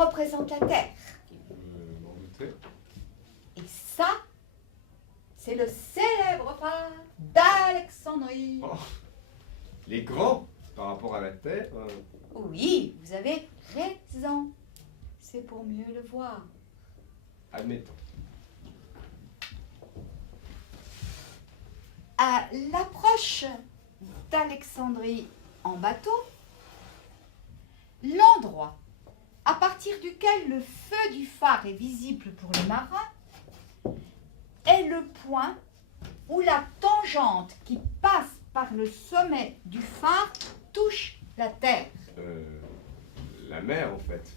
représente la Terre. Je m'en doutais. Et ça, c'est le célèbre phare d'Alexandrie. Oh, les grands par rapport à la Terre. Oui, vous avez raison. C'est pour mieux le voir. Admettons. À l'approche d'Alexandrie en bateau, l'endroit à partir duquel le feu du phare est visible pour les marins est le point où la tangente qui passe par le sommet du phare touche la terre. La mer en fait.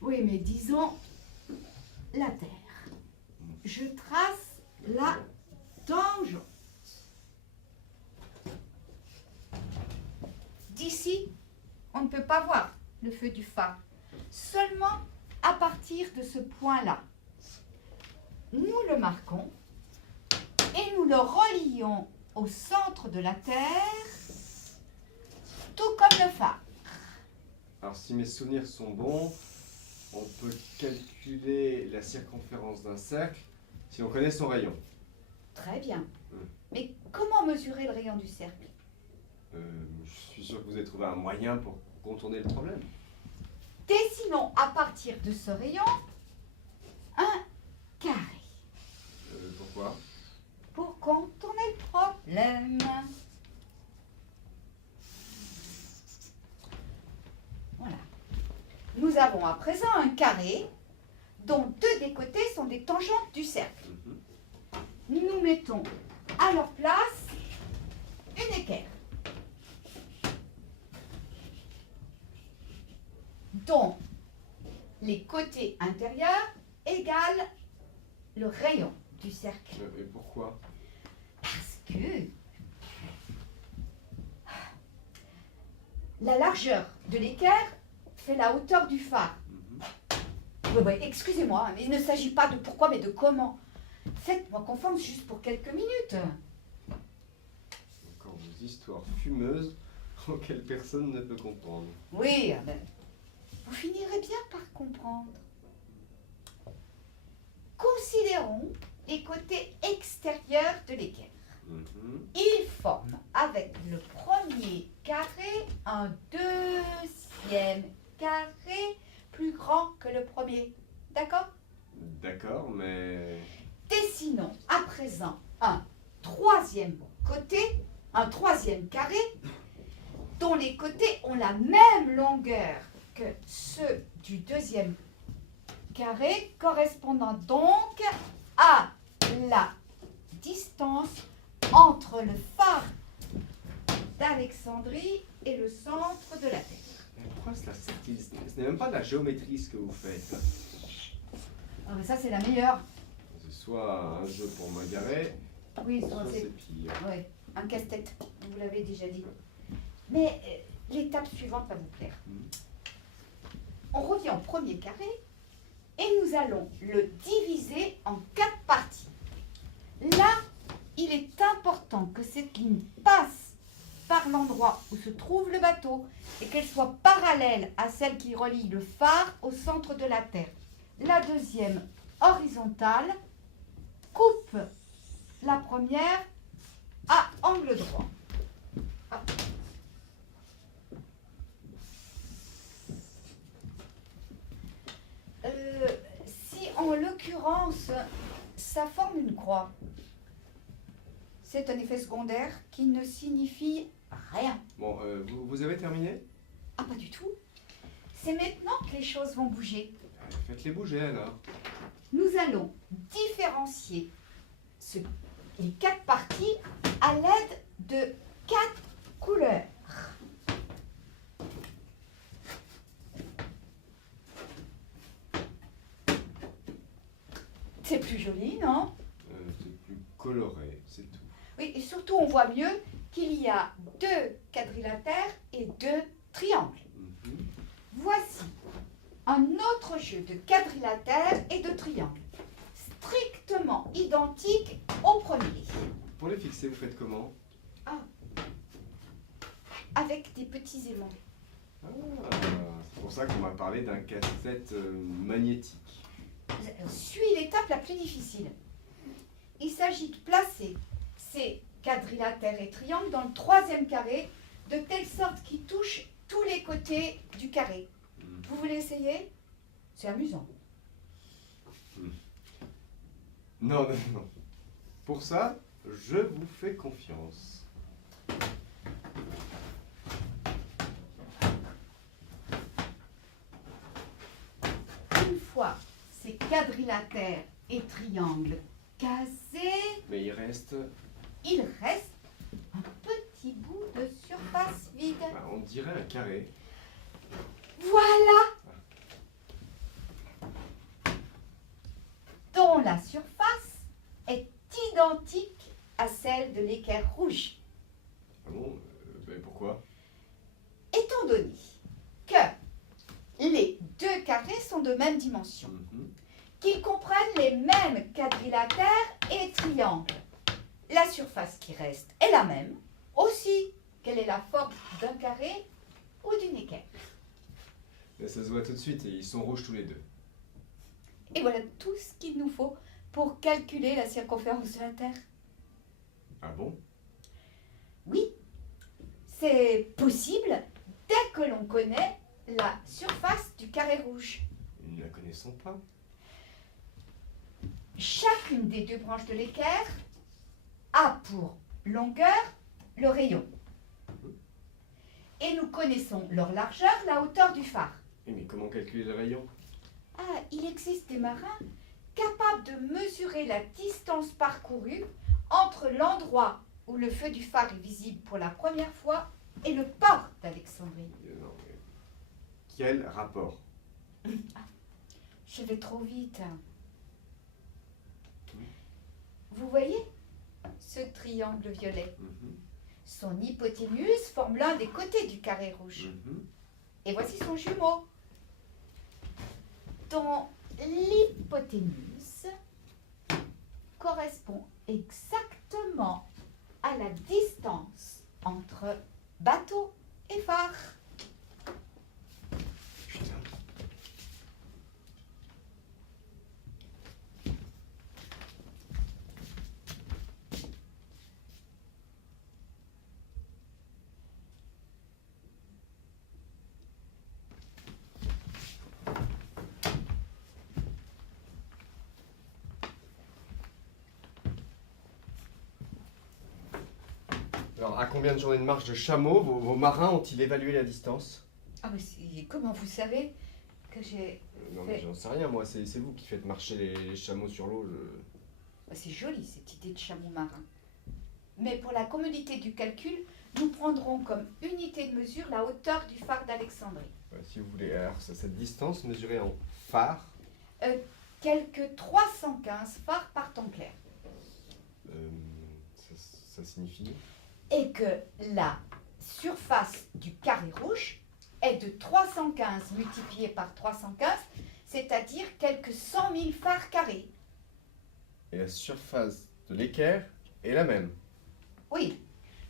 Oui, mais disons la terre. Je trace la tangente. D'ici, on ne peut pas voir le feu du phare. Seulement à partir de ce point-là. Nous le marquons et nous le relions au centre de la Terre, tout comme le phare. Alors si mes souvenirs sont bons, on peut calculer la circonférence d'un cercle si on connaît son rayon. Très bien. Mais comment mesurer le rayon du cercle? Je suis sûr que vous avez trouvé un moyen pour contourner le problème. Dessinons à partir de ce rayon un carré Pourquoi? pour contourner le problème. Voilà. Nous avons à présent un carré dont deux des côtés sont des tangentes du cercle. Nous mettons à leur place une équerre dont les côtés intérieurs égalent le rayon du cercle. Et pourquoi? Parce que la largeur de l'équerre fait la hauteur du phare. Ouais, excusez-moi, mais il ne s'agit pas de pourquoi, mais de comment. Faites-moi confiance juste pour quelques minutes. Encore vos histoires fumeuses auxquelles personne ne peut comprendre. Oui, ben, vous finirez bien par comprendre. Considérons les côtés extérieurs de l'équerre. Ils forment avec le premier carré un deuxième carré plus grand que le premier. D'accord? D'accord, mais... Dessinons à présent un troisième côté, un troisième carré, dont les côtés ont la même longueur que ceux du deuxième carré, correspondant donc à la distance entre le phare d'Alexandrie et le centre de la Terre. Mais pourquoi cela sert-il? Ce n'est même pas de la géométrie ce que vous faites. Ah, mais ça, c'est la meilleure. C'est soit un jeu pour m'agarrer, Oui, soit c'est c'est pire. ouais, un casse-tête, vous l'avez déjà dit. Mais l'étape suivante va vous plaire. On revient au premier carré et nous allons le diviser en 4 parties. Là, il est important que cette ligne passe par l'endroit où se trouve le bateau et qu'elle soit parallèle à celle qui relie le phare au centre de la Terre. La deuxième, horizontale, coupe la première à angle droit. Ah. Si en l'occurrence, ça forme une croix, c'est un effet secondaire qui ne signifie rien. Bon, vous avez terminé? Ah, pas du tout. C'est maintenant que les choses vont bouger. Faites-les bouger alors. Nous allons différencier les 4 parties à l'aide de 4 couleurs. C'est plus joli, non? C'est plus coloré, c'est tout. Oui, et surtout on voit mieux qu'il y a 2 quadrilatères et 2 triangles. Voici un autre jeu de quadrilatères et de triangles, strictement identique au premier. Pour les fixer, vous faites comment? Avec des petits aimants. Ah, c'est pour ça qu'on m'a parlé d'un casse-tête magnétique. Suis l'étape la plus difficile. Il s'agit de placer ces quadrilatères et triangles dans le troisième carré, de telle sorte qu'ils touchent tous les côtés du carré. Vous voulez essayer? C'est amusant. Non, non, non. Pour ça, je vous fais confiance. Une fois ces quadrilatères et triangles casés, Mais il reste... il reste un petit bout de surface vide. on dirait un carré. Voilà! Dont la surface est identique à celle de l'équerre rouge. Ah bon? Pourquoi? Étant donné que les deux carrés sont de même dimension, qu'ils comprennent les mêmes quadrilatères et triangles, la surface qui reste est la même, aussi quelle est la forme d'un carré ou d'une équerre. Mais ça se voit tout de suite et ils sont rouges tous les deux. Et voilà tout ce qu'il nous faut pour calculer la circonférence de la Terre. Ah bon? Oui, c'est possible dès que l'on connaît la surface du carré rouge. Nous ne la connaissons pas. Chacune des deux branches de l'équerre a pour longueur le rayon. Et nous connaissons leur largeur, la hauteur du phare. Oui, mais comment calculer le rayon? Ah, il existe des marins capables de mesurer la distance parcourue entre l'endroit où le feu du phare est visible pour la première fois et le port d'Alexandrie. Non, mais... Quel rapport? Je vais trop vite. Vous voyez ce triangle violet? Son hypoténuse forme l'un des côtés du carré rouge. Et voici son jumeau, dont l'hypoténuse correspond exactement à la distance entre bateau et phare. Putain. Alors, à combien de journées de marche de chameau vos marins ont-ils évalué la distance? Ah mais comment vous savez que j'ai... Non mais j'en sais rien, moi, c'est vous qui faites marcher les chameaux sur l'eau. C'est joli cette idée de chameau marin. Mais pour la commodité du calcul, nous prendrons comme unité de mesure la hauteur du phare d'Alexandrie. Ouais, si vous voulez, alors cette distance mesurée en phare, Quelques 315 phares par temps clair. ça signifie? Et que la surface du carré rouge est de 315 multiplié par 315, c'est-à-dire quelques 100 000 phares carrés. Et la surface de l'équerre est la même. Oui,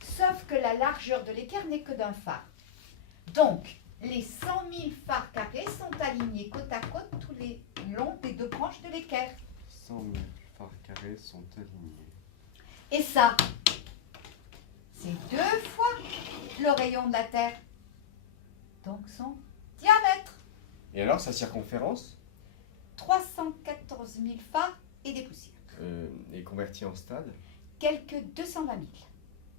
sauf que la largeur de l'équerre n'est que d'un phare. Donc, les 100 000 phares carrés sont alignés côte à côte tout le long des deux branches de l'équerre. 100 000 phares carrés sont alignés. Et ça, c'est 2 fois le rayon de la Terre. Donc son diamètre. Et alors, sa circonférence? 314 000 phares et des poussières. Et converti en stade? Quelques 220 000.